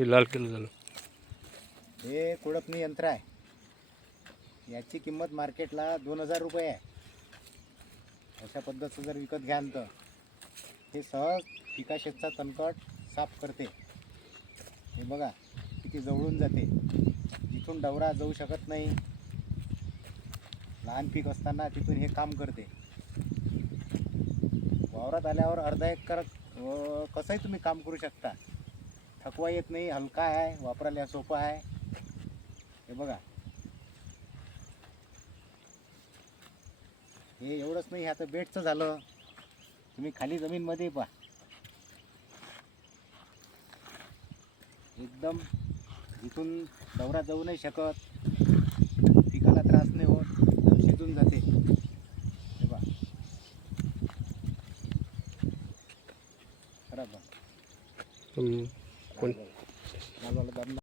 हे लाल केलं झालं. हे कोळपणी यंत्र आहे. याची किंमत मार्केटला दोन हजार रुपये आहे. अशा पद्धतीचं जर विकत घ्याल तर हे सहज पिकाशेतचा तणकट साफ करते. हे बघा किती जवळून जाते. जिथून डवरा जाऊ शकत नाही. लहान पीक असताना तिथून हे काम करते. वावरात आल्यावर अर्धा एक कर कसंही तुम्ही काम करू शकता. थकवा येत नाही हलका आहे वापरायला सोपा आहे. हे बघा. हे एवढंच नाही आता बेडचं झालं. तुम्ही खाली जमीनमध्ये पहा. एकदम इथून दौरा जाऊ नाही शकत. पिकाला त्रास नाही होत. शिजून जाते. हे पहा खराब 嗯。